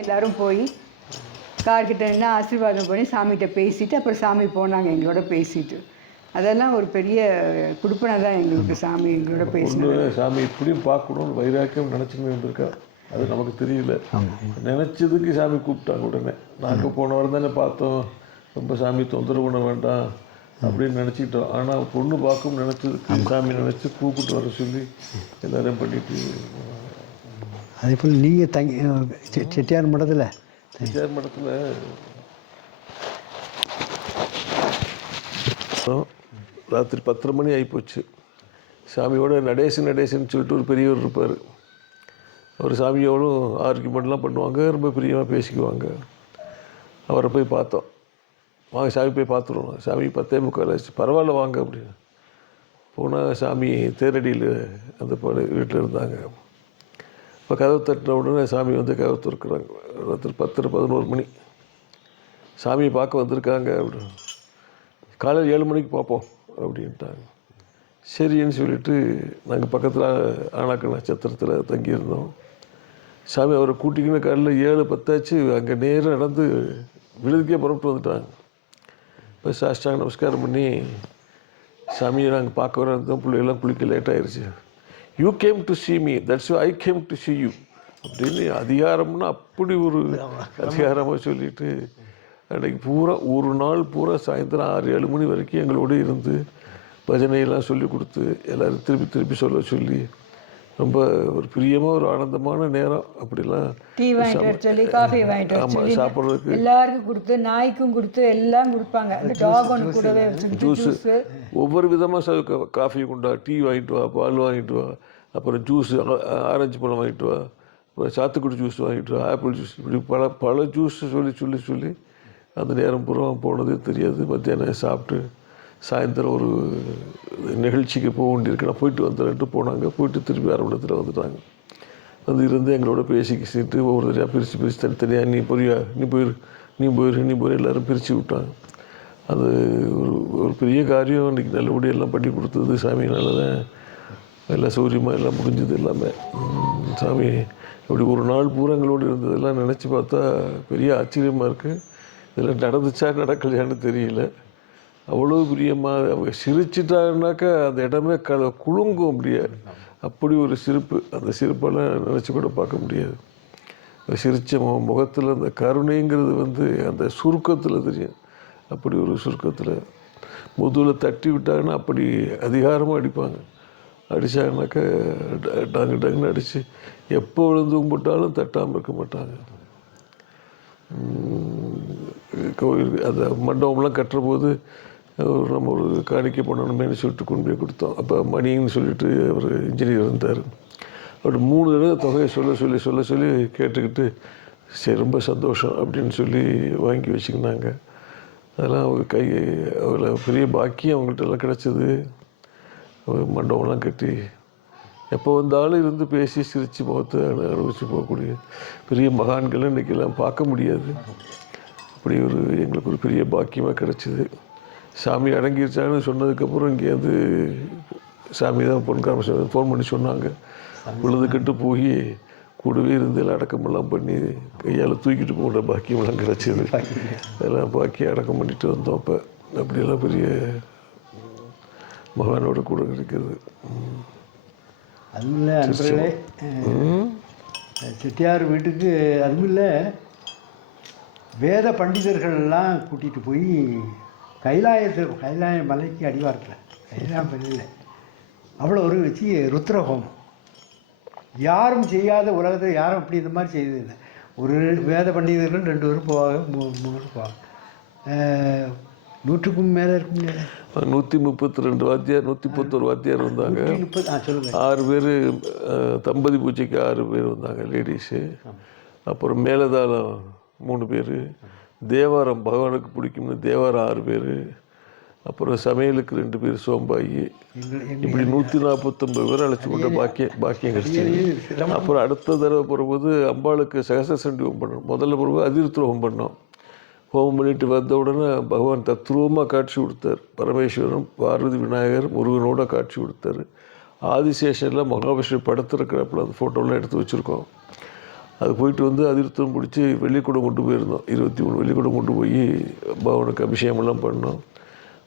எல்லாரும் போய் கார்கிட்ட நின்று ஆசீர்வாதம் பண்ணி சாமிகிட்ட பேசிட்டு அப்புறம் சாமி போனாங்க எங்களோட பேசிட்டு. அதெல்லாம் ஒரு பெரிய குடுப்பனை தான் எங்களுக்கு சாமி எங்களோட பேசினது. சாமி இப்படியும் பார்க்கணும்னு வைராக்கியம் நினச்சின்னு இருந்திருக்கா? அது நமக்கு தெரியல. நினச்சதுக்கு சாமி கூப்பிட்டாங்க உடனே. நாங்கள் போன வாரம் தானே பார்த்தோம். ரொம்ப சாமி தொந்தரவு பண்ண வேண்டாம் அப்படின்னு நினச்சிக்கிட்டோம். ஆனால் பொண்ணு பார்க்கும் நினச்சதுக்கு சாமி நினச்சி கூப்பிட்டு வர சொல்லி எல்லாரையும் பண்ணிட்டு அதே போல் நீங்கள் தங்கி செ- செட்டியார் மடத்தில். செட்டியார் மடத்தில். ராத்திரி பத்தரை மணி ஆகிப்போச்சு சாமியோட நடேசன் நடேசன் சொல்லிட்டு ஒரு பெரியவர் இருப்பார். அவர் சாமியோடும் ஆர்குமெண்ட்லாம் பண்ணுவாங்க ரொம்ப பிரியமாக பேசிக்குவாங்க. அவரை போய் பார்த்தோம். வாங்க சாமி போய் பார்த்துருவோம். சாமி பத்தே முக்கால் ஆச்சு. பரவாயில்ல வாங்க அப்படின்னு. போனால் சாமி தேரடியில் அந்த பாடு வீட்டில் இருந்தாங்க. இப்போ கதவு தட்டின உடனே சாமி வந்து கதவு திறக்கிறாங்க. ராத்திரி பத்து பதினோரு மணி. சாமியை பார்க்க வந்திருக்காங்க அப்படின்னு காலையில் ஏழு மணிக்கு பார்ப்போம் அப்படின்ட்டாங்க. சரின்னு சொல்லிட்டு நாங்கள் பக்கத்தில் ஆனாக்க நட்சத்திரத்தில் தங்கியிருந்தோம். சாமி அவரை கூட்டிக்கின்னு காலையில் ஏழு பத்தாச்சு அங்கே நேராக நடந்து விழுதுக்கே புறப்பட்டு வந்துட்டாங்க. இப்போ சாஷ்டாங்க நமஸ்காரம் பண்ணி சாமியை நாங்கள் பார்க்க வர இருந்தோம் பிள்ளைகள்லாம் குளிக்க லேட் ஆயிடுச்சு you came to see me that's I came to see you அப்படின்னு அதிகாரம்னா அப்படி ஒரு அதிகாரமாக சொல்லிட்டு அன்றைக்கு பூரா ஒரு நாள் பூரா சாயந்தரம் ஆறு ஏழு மணி வரைக்கும் எங்களோட இருந்து பஜனையெல்லாம் சொல்லி கொடுத்து எல்லாரும் திருப்பி திருப்பி சொல்ல சொல்லி ரொம்ப ஒரு பிரியமாக ஒரு ஆனந்தமான நேரம். அப்படிலாம் டீ வாங்கிட்டு சொல்லி காஃபி வாங்கிட்டு ஆமாம் சாப்பிட்றதுக்கு எல்லாருக்கும் கொடுத்து நாய்க்கும் கொடுத்து எல்லாம் கொடுப்பாங்க. அந்த டாக் ஒன்று கூடவே ஜூஸு ஒவ்வொரு விதமாக காஃபி கொண்டா டீ வாங்கிட்டு வா பால் வாங்கிட்டு வா அப்புறம் ஜூஸ் ஆரஞ்சு பழம் வாங்கிட்டு வா அப்புறம் சாத்துக்குடி ஜூஸ் வாங்கிட்டு வா ஆப்பிள் ஜூஸ் இப்படி பல பல ஜூஸ் சொல்லி சொல்லி சொல்லி அந்த நேரம் பூரா போனதே தெரியாது. மத்தியானம் சாப்பிட்டு சாயந்தரம் ஒரு நிகழ்ச்சிக்கு போக வேண்டியிருக்கு நான் போயிட்டு வந்துடுறேன்ட்டு போனாங்க. போயிட்டு திருப்பி அரை வந்துட்டாங்க. வந்து இருந்து எங்களோட பேசி கிசிட்டு ஒவ்வொரு தனியாக பிரித்து பிரித்து தனித்தனியாக நீ போறியா? நீ போயிரு. நீ போயிரு. நீ போயிரு. எல்லோரும் பிரித்து விட்டாங்க. அது ஒரு ஒரு பெரிய காரியம். இன்றைக்கி நல்லபடியாக எல்லாம் பண்ணி கொடுத்தது சாமியினால தான். எல்லாம் சௌரியமாக எல்லாம் முடிஞ்சது எல்லாமே. சாமி அப்படி ஒரு நாள் பூரா எங்களோடு இருந்ததெல்லாம் நினச்சி பார்த்தா பெரிய ஆச்சரியமாக இருக்குது இதெல்லாம் நடந்துச்சா நடக்கலையான்னு தெரியல. அவ்வளோ பிரியமாக அவங்க சிரிச்சிட்டாங்கனாக்கா அந்த இடமே க குலுங்கும் அப்படியே. அப்படி ஒரு சிரிப்பு. அந்த சிரிப்பெல்லாம் நினச்சி கூட பார்க்க முடியாது. சிரித்த மு முகத்தில் அந்த கருணைங்கிறது வந்து அந்த சுருக்கத்தில் தெரியும். அப்படி ஒரு சுருக்கத்தில். முதுகில் தட்டி விட்டாங்கன்னா அப்படி அதிகாரமாக அடிப்பாங்க. அடித்தாங்கனாக்கா டங்கு டங்குன்னு அடித்து எப்போ விழுந்து கும்பிட்டாலும் தட்டாமல் இருக்க மாட்டாங்க. கோயில் அந்த மண்டபம்லாம் கட்டுற போது நம்ம ஒரு காணிக்கை பண்ணணுமேனு சொல்லிட்டு கொண்டு போய் கொடுத்தோம். அப்போ மணின்னு சொல்லிட்டு அவர் இன்ஜினியர் இருந்தார். அவர் மூணு தடவை தொகையை சொல்ல சொல்லி சொல்ல சொல்லி கேட்டுக்கிட்டு சரி ரொம்ப சந்தோஷம் அப்படின்னு சொல்லி வாங்கி வச்சுக்கினாங்க. அதெல்லாம் அவங்க கை அவங்கள பெரிய பாக்கியம் அவங்கள்ட்ட எல்லாம் கிடச்சிது. மண்டபம்லாம் கட்டி எப்போ வந்தாலும் இருந்து பேசி சிரித்து முகத்தை அனுபவித்து அனுபவிச்சு போகக்கூடிய பெரிய மகான்களை இன்றைக்கெல்லாம் பார்க்க முடியாது. அப்படி ஒரு எங்களுக்கு ஒரு பெரிய பாக்கியமாக கிடச்சிது. சாமி அடங்கிருச்சான்னு சொன்னதுக்கப்புறம் இங்கேருந்து சாமி தான் பொன்காம ஃபோன் பண்ணி சொன்னாங்க. பொழுதுக்கிட்டு போய் கூடவே இருந்து எல்லாம் அடக்கமெல்லாம் பண்ணி கையால் தூக்கிட்டு போகிற பாக்கியமெல்லாம் கிடச்சிது. அதெல்லாம் பாக்கியம் அடக்கம் பண்ணிட்டு வந்தோம் அப்போ. அப்படியெல்லாம் பெரிய மகானோட கூட அன்பர்களே. அஹ், செட்டியார் வீட்டுக்கு அதுவும் இல்லை வேத பண்டிதர்கள்லாம் கூட்டிகிட்டு போய் கைலாயத்தில் கைலாய மலைக்கு அடிவாரத்தில் கைலாய மலையில். அவ்வளோ ஒரு வச்சு ருத்ர ஹோமம் யாரும் செய்யாத உலகத்தில் யாரும் அப்படி இந்த மாதிரி செய்ததில்லை. ஒரு வேத பண்டிதர்கள் ரெண்டு பேரும் போவாங்க மூணு பேரும் போவாங்க. நூற்றுக்கும் மேலே இருக்கும். நூற்றி முப்பத்தி ரெண்டு வாத்தியார் நூற்றி முப்பத்தொரு வாத்தியார் வந்தாங்க ஆறு பேர் தம்பதி பூஜைக்கு ஆறு பேர் வந்தாங்க லேடிஸு. அப்புறம் மேலதாளம் மூணு பேர். தேவாரம் பகவானுக்கு பிடிக்கும்னு தேவாரம் ஆறு பேர் அப்புறம் சமையலுக்கு ரெண்டு பேர் சோம்பாயி இப்படி நூற்றி நாற்பத்தொம்பது பேர் அழைச்சி கொண்ட பாக்கியம் பாக்கியம் கிடச்சிது. அப்புறம் அடுத்த தடவை போகும்போது அம்பாளுக்கு சகசசண்டி ஹோமம் பண்ணோம் முதல்ல போகும்போது அதிருத்ர ஹோமம் பண்ணோம் ஹோமம் பண்ணிட்டு வந்த உடனே பகவான் தத்ரூபமாக காட்சி கொடுத்தார். பரமேஸ்வரன் பார்வதி விநாயகர் முருகனோட காட்சி கொடுத்தாரு. ஆதிசேஷனில் மகாவிஷ்ணு படத்தில் இருக்கிறப்பல அந்த ஃபோட்டோலாம் எடுத்து வச்சுருக்கோம். அது போயிட்டு வந்து அதிர்த்தம் பிடிச்சி வெள்ளிக்கூடம் கொண்டு போயிருந்தோம். இருபத்தி மூணு வெள்ளிக்கூடம் கொண்டு போய் பவனுக்கு அபிஷேகமெல்லாம் பண்ணோம்.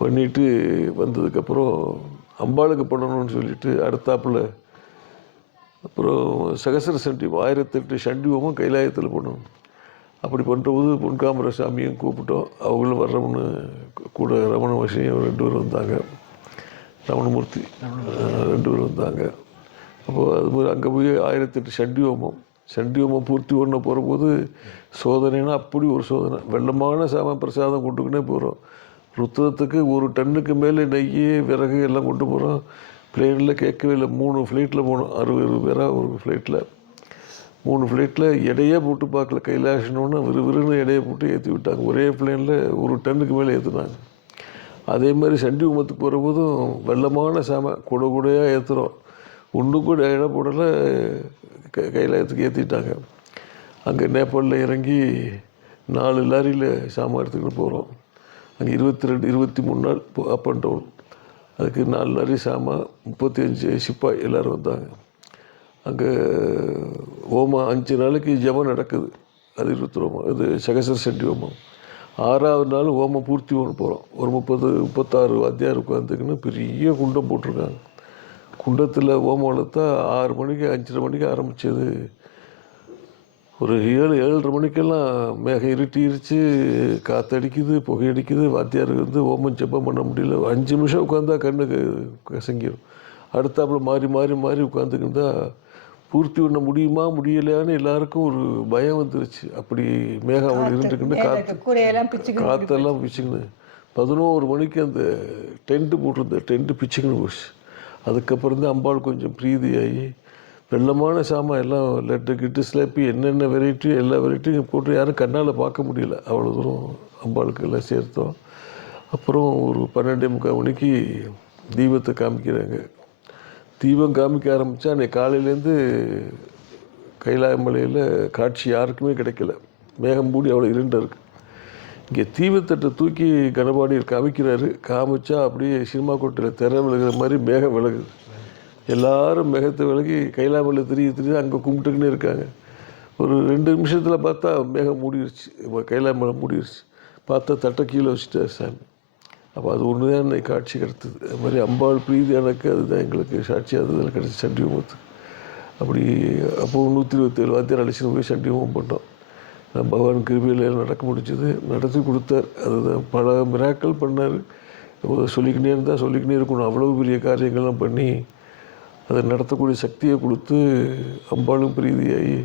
பண்ணிட்டு வந்ததுக்கப்புறம் அம்பாளுக்கு பண்ணணும்னு சொல்லிட்டு அடுத்தாப்புல அப்புறம் சகசர சண்டி ஆயிரத்தெட்டு சண்டிவமும் கைலாயத்தில் பண்ணணும் அப்படி பண்ணுறபோது பொன்காமர சாமியும் கூப்பிட்டோம். அவங்களும் வர்றவனு கூட ரமண மகிஷியும் ரெண்டு பேரும் வந்தாங்க. ரமணமூர்த்தி ரெண்டு பேரும் வந்தாங்க. அப்போது அது மாதிரி அங்கே போய் ஆயிரத்தெட்டு சண்டி சண்டியோமம் சண்டி பூர்த்தி பண்ண போகிறபோது சோதனைனா அப்படி ஒரு சோதனை. வெள்ளமான சாம பிரசாதம் கொண்டுக்கினே போகிறோம் ருத்தத்துக்கு ஒரு டன்னுக்கு மேலே நெய் விறகு எல்லாம் கொண்டு போகிறோம் பிளேனில் கேட்கவே இல்லை. மூணு ஃப்ளைட்டில் போனோம். அறுபது பேராக ஒரு ஃப்ளைட்டில் மூணு ஃப்ளைட்டில் எடையே போட்டு பார்க்கல. கைலாசனோன்னு விறுவிறுன்னு எடையை போட்டு ஏற்றி விட்டாங்க. ஒரே பிளேனில் ஒரு டன்னுக்கு மேலே ஏற்றுனாங்க அதே மாதிரி சண்டி உமத்துக்கு போகிறபோதும் வெள்ளமான சாமை கூட கூடையாக ஏற்றுறோம் ஒன்று கூட இடம் போடலை. க ஏற்றிட்டாங்க அங்கே நேபாளில் இறங்கி நாலு லாரியில் சாமான் எடுத்துக்கிட்டு போகிறோம் அங்கே இருபத்தி ரெண்டு இருபத்தி மூணு நாள் அப் அண்ட் டவுன் அதுக்கு நாலு லாரி சாமான் முப்பத்தி அஞ்சு சிப்பாய் எல்லோரும் வந்தாங்க. அங்கே ஹோமம் அஞ்சு நாளைக்கு ஜெபம் நடக்குது. அது இருபத்தி ஹோமம் இது சகசர செண்டி ஹோமம் ஆறாவது நாள் ஹோமம் பூர்த்தி பண்ண போகிறோம் ஒரு முப்பது முப்பத்தாறு வாத்தியார் உட்காந்துக்குன்னு பெரிய குண்டம் போட்டிருக்காங்க. குண்டத்தில் ஹோமம் வளர்த்தா ஆறு மணிக்கு அஞ்சரை மணிக்கு ஆரம்பித்தது ஒரு ஏழு ஏழரை மணிக்கெல்லாம் மேகம் இருட்டிருச்சு காற்றடிக்குது புகையடிக்குது வாத்தியாருக்கு வந்து ஓமம் ஜெபம் பண்ண முடியல. அஞ்சு நிமிஷம் உட்காந்தா கண்ணுக்கு கசங்கிடும் அடுத்தாப்புல மாறி மாறி மாறி உட்காந்துக்கிருந்தா பூர்த்தி பண்ண முடியுமா முடியலையான்னு எல்லாருக்கும் ஒரு பயம் வந்துருச்சு. அப்படி மேகம் அவள் இருந்துக்கின்னு காற்று காற்றெல்லாம் பிச்சுக்கின்னு பதினோரு மணிக்கு அந்த டென்ட்டு போட்டிருந்த டென்ட்டு பிச்சுக்கின்னு போச்சு. அதுக்கப்புறம் தான் அம்பாள் கொஞ்சம் பிரீதியாகி வெள்ளமான சாமான் எல்லாம் லெட்டு கிட்டு ஸ்லேப்பி என்னென்ன வெரைட்டி எல்லா வெரைட்டியும் போட்டு யாரும் கண்ணால் பார்க்க முடியல. அவ்வளோ தூரம் அம்பாளுக்கு எல்லாம் சேர்த்தோம். அப்புறம் ஒரு பன்னெண்டே முக்கால் மணிக்கு தீபத்தை காமிக்கிறாங்க. தீபம் காமிக்க ஆரம்பித்தா அன்றைக்கி காலையிலேருந்து கைலாய மலையில் காட்சி யாருக்குமே கிடைக்கல. மேகம் மூடி அவ்வளோ இருண்டு இருக்குது இங்கே தீவிரத்தட்டை தூக்கி கனபாடியில் காமிக்கிறாரு. காமிச்சா அப்படியே சினிமா கோட்டையில் திற விலகுற மாதிரி மேகம் விலகுது. எல்லாரும் மேகத்தை விலகி கைலாமல்ல திரிய திரிய அங்கே கும்பிட்டுக்கினே இருக்காங்க. ஒரு ரெண்டு நிமிஷத்தில் பார்த்தா மேகம் மூடிடுச்சு கைலாமலை மூடிடுச்சு பார்த்தா தட்டை கீழே வச்சுட்டார் சாமி. அப்போ அது ஒன்று தான் என்னை காட்சி கிடைத்தது. அது மாதிரி அம்பாள் பிரீதி எனக்கு அதுதான் எங்களுக்கு சாட்சியாக அதுதான் கிடச்சி சண்டி அப்படி அப்போ நூற்றி இருபத்தேழு வாத்தியார் அழைச்சிட்டு போய் சண்டி ஹோமம் பண்ணோம். பகவான் கிருபையில் நடக்க முடிஞ்சது. நடத்தி கொடுத்தார். அதுதான் பல மிராக்கள் பண்ணார். சொல்லிக்கினே இருந்தால் சொல்லிக்கினே இருக்கணும். அவ்வளோ பெரிய காரியங்கள்லாம் பண்ணி அதை நடத்தக்கூடிய சக்தியை கொடுத்து அம்பாளும் பிரீதியாகி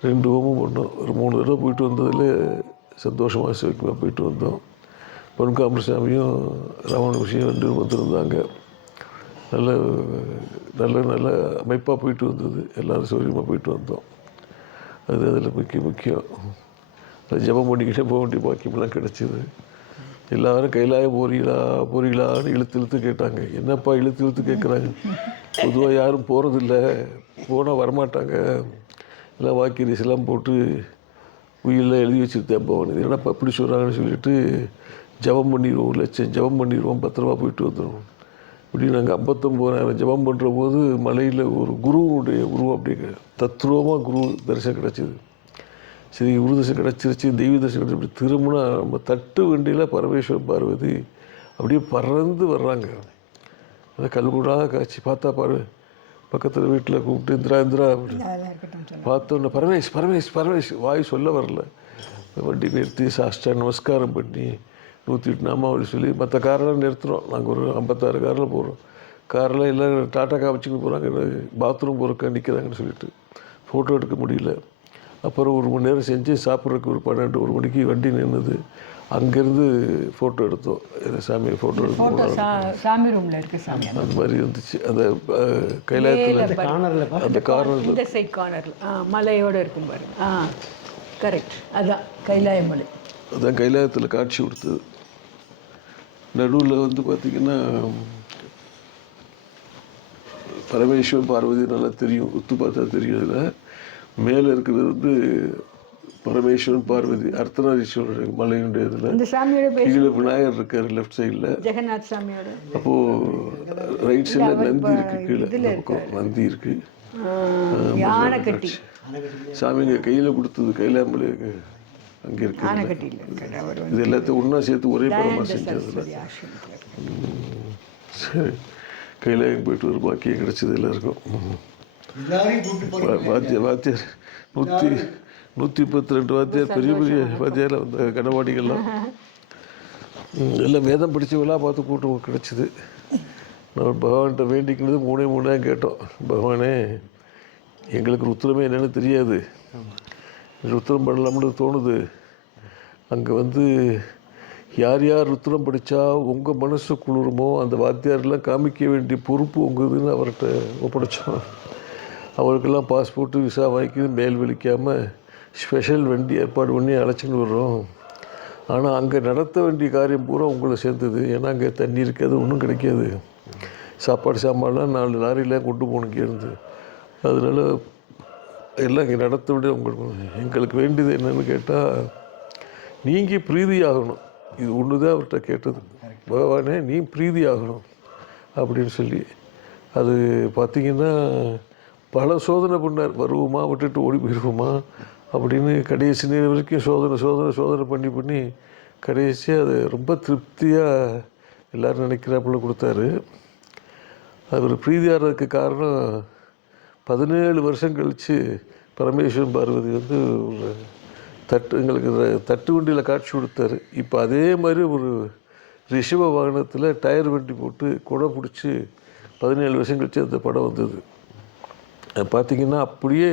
ரெண்டு ஹோமம் பண்ணோம். ஒரு மூணு தடவை போயிட்டு வந்ததில் சந்தோஷமாக சிவக்குமா போயிட்டு வந்தோம். பொன்காமரசாமியும் ராவண விஷயம் ரெண்டு பேரும் வந்திருந்தாங்க. நல்ல நல்ல நல்ல அமைப்பாக போயிட்டு வந்தது. எல்லோரும் சௌரியமாக போயிட்டு வந்தோம். அது அதில் முக்கிய முக்கியம். அது ஜெபம் பண்ணிக்கிட்டே போக வேண்டிய பாக்கியமெல்லாம் கிடச்சிது. எல்லாரும் கையிலாய போறீங்களா போறீங்களான்னு இழுத்து இழுத்து கேட்டாங்க. என்னப்பா இழுத்து இழுத்து கேட்குறாங்க பொதுவாக யாரும் போகிறதில்ல போனால் வரமாட்டாங்க. எல்லாம் வாக்கி ரிசெல்லாம் போட்டு உயிரெலாம் எழுதி வச்சுருத்தேன் போவேன் இது என்னப்பா இப்படி சொல்கிறாங்கன்னு சொல்லிட்டு ஜெபம் பண்ணிடுவோம் லட்சம் ஜெபம் பண்ணிடுவோம் பத்திரமா போயிட்டு வந்துடுவோம் இப்படி நாங்கள் ஐம்பத்தொம்போதாயிரம் ஜெபம் பண்ணுற போது மலையில் ஒரு குருவுடைய உருவம் அப்படி தத்ரூபமாக குரு தரிசனம் கிடச்சிது. சரி குரு தரிசனம் கிடச்சிருச்சு தெய்வ தரிசனம் கிடச்சி இப்படி திரும்பினா நம்ம தட்டு வண்டியில் பரமேஸ்வரன் பார்வதி அப்படியே பறந்து வர்றாங்க. அந்த கல்குடாக காட்சி பார்த்தா பாரு பக்கத்தில் வீட்டில் கூப்பிட்டு இந்திரா இந்திரா பார்த்தோன்னே பரமேஷ் பரமேஷ் பரமேஷ் வாய் சொல்ல வரல. வண்டி நிறுத்தி சாஷ்டா நமஸ்காரம் பண்ணி நூற்றி எட்டு நாமாவளி சொல்லி மற்ற காரெல்லாம் நிறுத்துகிறோம் நாங்கள் ஒரு ஐம்பத்தாறு காரில் போகிறோம் காரில் எல்லாம் டாட்டா காமிச்சின்னு போகிறாங்க பாத்ரூம் போகிறக்க நிற்கிறாங்கன்னு சொல்லிட்டு. ஃபோட்டோ எடுக்க முடியல. அப்புறம் ஒரு மணி நேரம் செஞ்சு சாப்பிட்றதுக்கு ஒரு பன்னெண்டு ஒரு மணிக்கு வண்டி நின்றுது அங்கேருந்து ஃபோட்டோ எடுத்தோம். சாமி ஃபோட்டோ சாமி ரூமில் சாமி அந்த மாதிரி இருந்துச்சு அந்த கைலாயத்தில் கார்னரில் அந்த கார்னரில் இந்த சைட் கார்னரில் ஆ மலையோடு இருக்கும் பாரு ஆ கரெக்ட் அதான் கைலாய மலை. அதான் கைலாயத்தில் காட்சி கொடுத்தது. நடுவில் வந்து பார்த்திங்கன்னா பரமேஸ்வரன் பார்வதி நல்லா தெரியும் உத்து பார்த்தா தெரியும் அதில். மேலே இருக்கிறது வந்து பரமேஸ்வரன் பார்வதி அர்த்தநாரீஸ்வரர் மலையுடைய இதில் கீழே விநாயகர் இருக்கார் லெஃப்ட் சைடில் ஜெகநாத் சாமியோட. அப்போது ரைட் சைடில் நந்தி இருக்குது கீழே. பக்கம் நந்தி இருக்குது ஆ, யானை கட்டி சாமி இங்கே கையில் கொடுத்தது கைலாம்பலிக்கு அங்கே இருக்கு ஆனைக்கட்டியில் இருக்கார் அவர் வந்து இது எல்லாத்தையும் ஒன்றா சேர்த்து ஒரே படமாக செஞ்சதில்ல சரி கைலாயம் போயிட்டு ஒரு பாக்கியம் கிடைச்சது எல்லாருக்கும். வாத்தியார் வாத்தியார் நூற்றி நூற்றி முப்பத்தி ரெண்டு வாத்தியார் பெரிய பெரிய வாத்தியார் வந்த கனவாடிகள்லாம். எல்லாம் வேதம் படித்தவங்களாம் பார்த்து கூட்டம் கிடச்சிது. நான் பகவான்கிட்ட வேண்டிக்கினது மூணே மூணே கேட்டோம். பகவானே எங்களுக்கு ருத்திரமே என்னன்னு தெரியாது. ருத்திரம் பண்ணலாம்னு தோணுது. அங்கே வந்து யார் யார் ருத்திரம் படித்தா உங்கள் மனசு குளிருமோ அந்த வாத்தியாரெலாம் காமிக்க வேண்டிய பொறுப்பு உங்களுதுன்னு அவர்கிட்ட ஒப்படைச்சோம். அவருக்கெல்லாம் பாஸ்போர்ட்டு விசா வாங்கி மேல் விழிக்காமல் ஸ்பெஷல் வண்டி ஏற்பாடு பண்ணி அழைச்சின்னு வர்றோம். ஆனால் அங்கே நடத்த வேண்டிய காரியம் பூரா உங்களை சேர்ந்தது. ஏன்னா அங்கே தண்ணி இருக்காது ஒன்றும் கிடைக்காது. சாப்பாடு சாமான்லாம் நாலு லாரிலாம் கொண்டு போகணும் இங்கேருந்து அதனால எல்லாம் இங்கே நடத்த விட உங்களுக்கு எங்களுக்கு வேண்டியது என்னென்னு கேட்டால் நீங்கள் பிரீதியாகணும். இது ஒன்று தான் அவர்கிட்ட கேட்டது. பகவானே நீ பிரீதி ஆகணும் அப்படின்னு சொல்லி. அது பார்த்தீங்கன்னா பல சோதனை பண்ணார். வருவோமா விட்டுட்டு ஓடி போயிடுவோமா அப்படின்னு கடைசி நேரம் வரைக்கும் சோதனை சோதனை சோதனை பண்ணி பண்ணி கடைசியாக அது ரொம்ப திருப்தியாக எல்லோரும் நினைக்கிறாப்புல கொடுத்தாரு. அவர் பிரீதியாகிறதுக்கு காரணம் பதினேழு வருஷம் கழித்து பரமேஸ்வரன் பார்வதி வந்து ஒரு தட்டு எங்களுக்கு தட்டு வண்டியில் காட்சி கொடுத்தாரு. இப்போ அதே மாதிரி ஒரு ரிஷப வாகனத்தில் டயர் வண்டி போட்டு குடை பிடிச்சி பதினேழு வருஷம் கழித்து அந்த படம் வந்தது. அது பார்த்தீங்கன்னா அப்படியே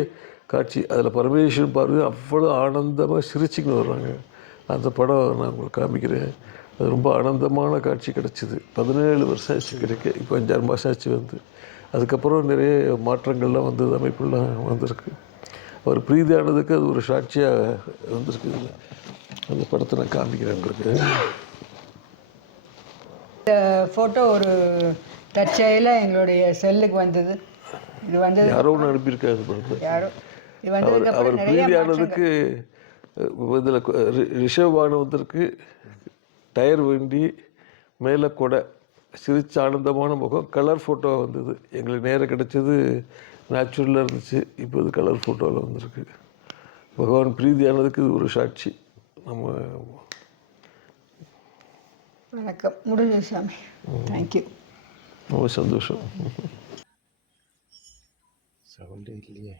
காட்சி. அதில் பரமேஸ்வரன் பார்வதி அவ்வளோ ஆனந்தமாக சிரிச்சுக்கின்னு வர்றாங்க. அந்த படம் நான் உங்களுக்கு காமிக்கிறேன். அது ரொம்ப ஆனந்தமான காட்சி கிடச்சிது. பதினேழு வருஷம் ஆச்சு கிடைக்க. இப்போ அஞ்சாறு மாதம் ஆச்சு வந்து. அதுக்கப்புறம் நிறைய மாற்றங்கள்லாம் வந்தது அமைப்புலாம் வந்திருக்கு. அவர் பிரீதியானதுக்கு அது ஒரு சாட்சியாக வந்திருக்கு. அந்த படத்தை நான் காமிக்கிறேன் உங்களுக்கு. இந்த ஃபோட்டோ ஒரு தற்செயல எங்களுடைய செல்லுக்கு வந்தது. இது வந்தது யாரோ ஒன்று அனுப்பியிருக்காரு படத்தை யாரோ? இது அவர் பிரீதியானதுக்கு இதில் ரிஷபானவத்திற்கு டயர் வண்டி மேலே கொடை சிரிச்ச ஆனந்தமான முகம் கலர் ஃபோட்டோ வந்தது. எங்களுக்கு நேரம் கிடைச்சது நேச்சுரலாக இருந்துச்சு. இப்போ இது கலர் ஃபோட்டோவில் வந்திருக்கு. பகவான் பிரீதியானதுக்கு இது ஒரு சாட்சி. நம்ம வணக்கம். முடிஞ்சது சாமி. தேங்க்யூ ரொம்ப சந்தோஷம். சவுண்டே இல்லையே.